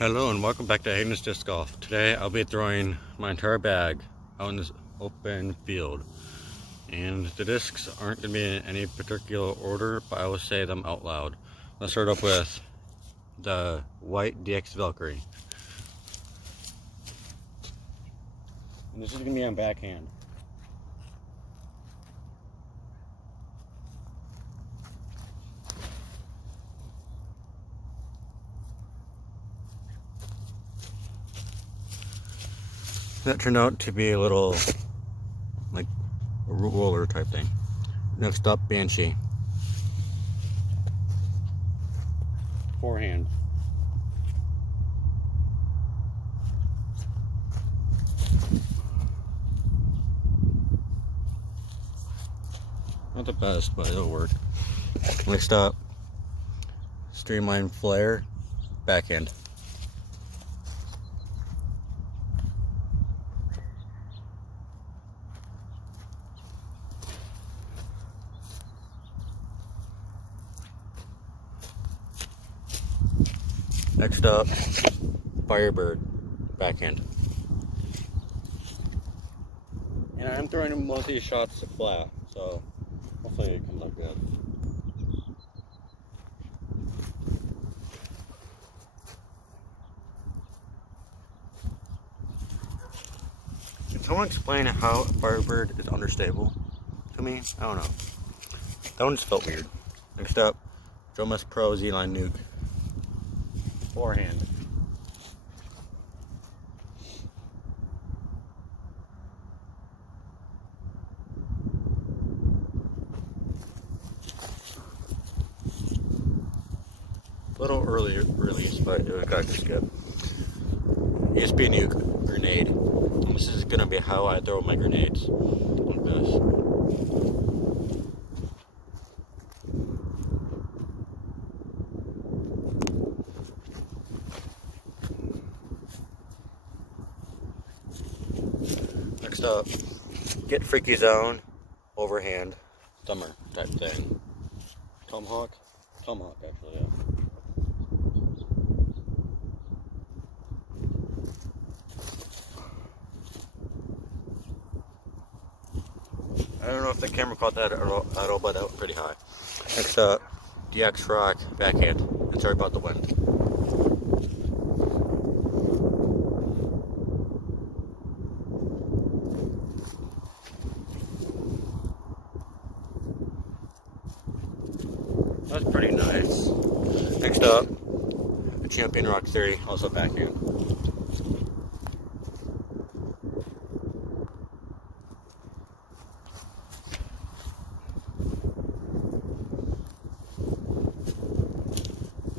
Hello and welcome back to Hayden's Disc Golf. Today I'll be throwing my entire bag out in this open field. And the discs aren't going to be in any particular order, but I will say them out loud. Let's start up with the white DX Valkyrie. And this is going to be on backhand. That turned out to be a little like a roller type thing. Next up, Banshee. Forehand. Not the best, but it'll work. Next up, Streamline Flare, backhand. Next up, Firebird Backhand. And I'm throwing most of these shots flat, so hopefully it comes out good. Can someone explain how Firebird is understable to me? I don't know. That one just felt weird. Next up, Jomas Pro Z-Line Nuke. Forehand. A little early release, but it got to skip. USB Nuke Grenade. And this is gonna be how I throw my grenades like this. Next up, Get Freaky Zone, overhand, summer type thing. Tomahawk? Tomahawk, actually, yeah. I don't know if the camera caught that at all, but that went pretty high. Next up, DX Rock, backhand. And sorry about the wind. That's pretty nice. Next up, the Champion Rock 30, also backhand.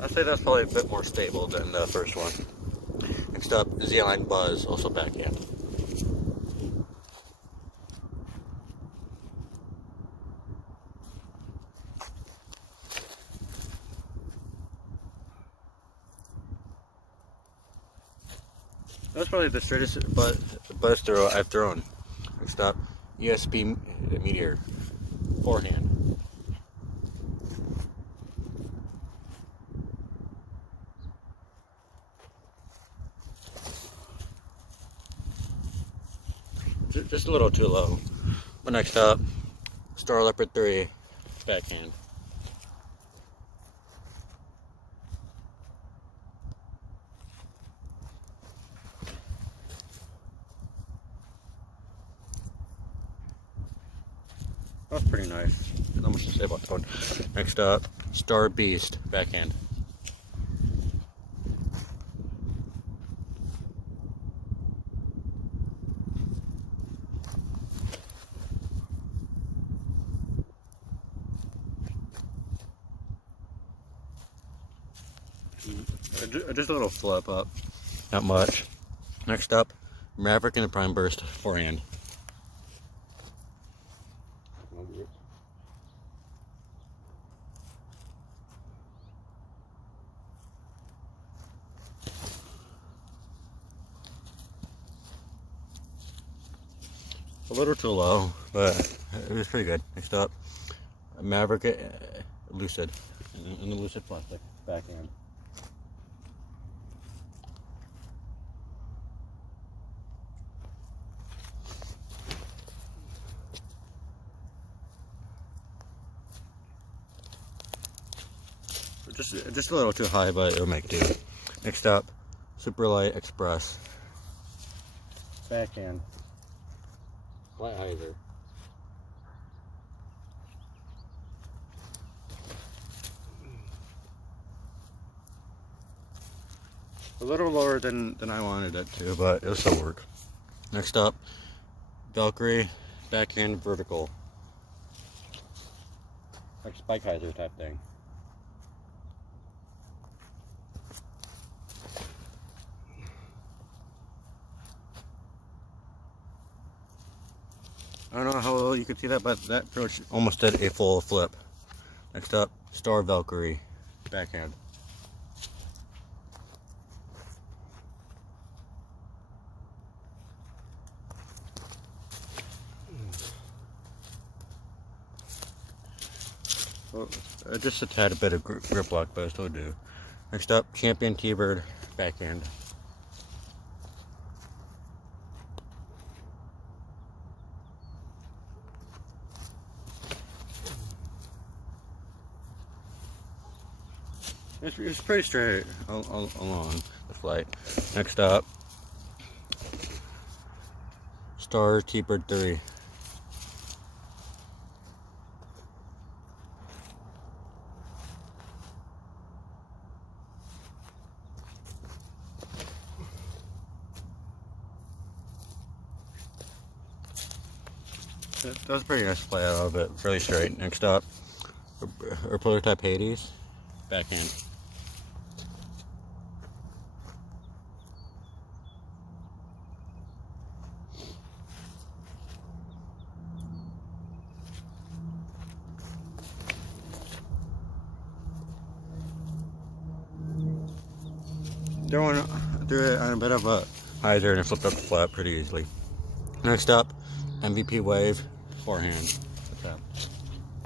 I'd say that's probably a bit more stable than the first one. Next up, Z-Line Buzz, also backhand. That's probably the straightest buzz throw I've thrown. Next up, USB Meteor, forehand. Just a little too low. But next up, Star Leopard 3, backhand. That's pretty nice. Not much to say about that one. Next up, Star Beast, backhand. Just a little flip up, not much. Next up, Maverick in the Prime Burst, forehand. A little too low, but it was pretty good. Next up, Maverick Lucid in the Lucid plastic backhand. just a little too high, but it'll make do. Next up, Super Light Express Backhand Flat hyzer. A little lower than I wanted it to, but it'll still work. Next up, Valkyrie Backhand Vertical. Like spike hyzer type thing. I don't know how well you can see that, but that pretty much almost did a full flip. Next up, Star Valkyrie Backhand. Well, just a tad bit of grip lock, but I still do. Next up, Champion T-Bird Backhand. It's pretty straight along the flight. Next up, Star T-Bird 3. That was a pretty nice fly out of it, fairly straight. Next up, our prototype Hades Backhand. Threw it on a bit of a hyzer and it flipped up the flat pretty easily. Next up, MVP Wave Forehand.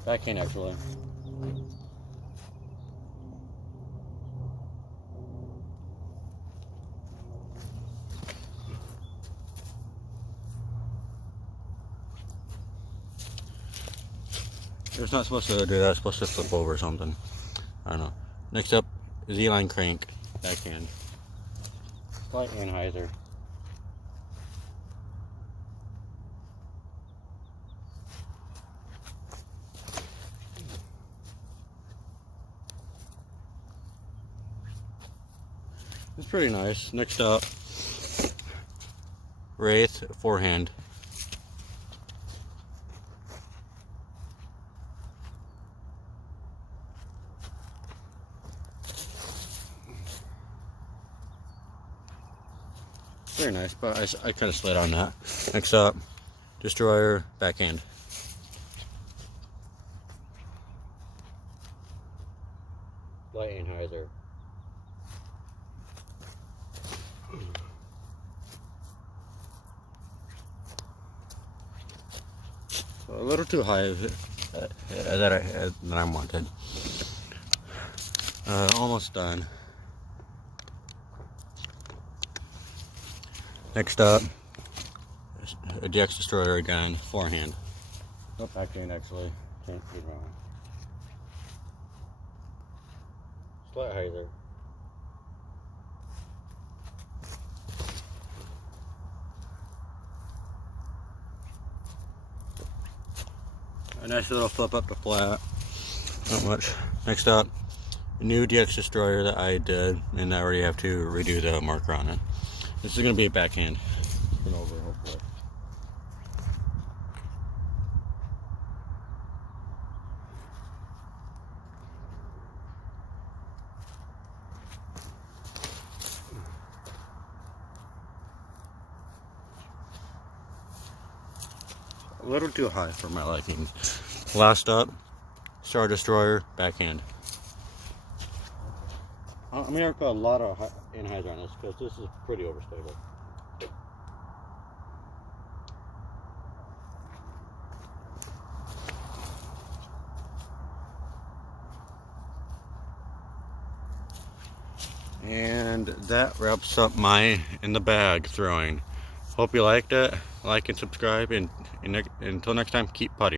Backhand actually. It's not supposed to do that, it's supposed to flip over or something. I don't know. Next up, Z-Line Crank Backhand. Slight and hyzer. It's pretty nice. Next up, Wraith Forehand. Very nice, but I kind of slid on that. Next up, Destroyer Backhand. Light and hyzer. So a little too high than I wanted. Almost done. Next up, a DX Destroyer again, forehand. Oh, backhand actually. Can't read wrong. Slight hyzer. A nice little flip up the flat. Not much. Next up, a new DX Destroyer that I did, and I already have to redo the marker on it. This is going to be a backhand. Over, hopefully. A little too high for my liking. Last up, Star Destroyer Backhand. I'm going to put a lot of hyzer on this because this is pretty overstable. And that wraps up my in the bag throwing. Hope you liked it. Like and subscribe, and until next time, keep putting.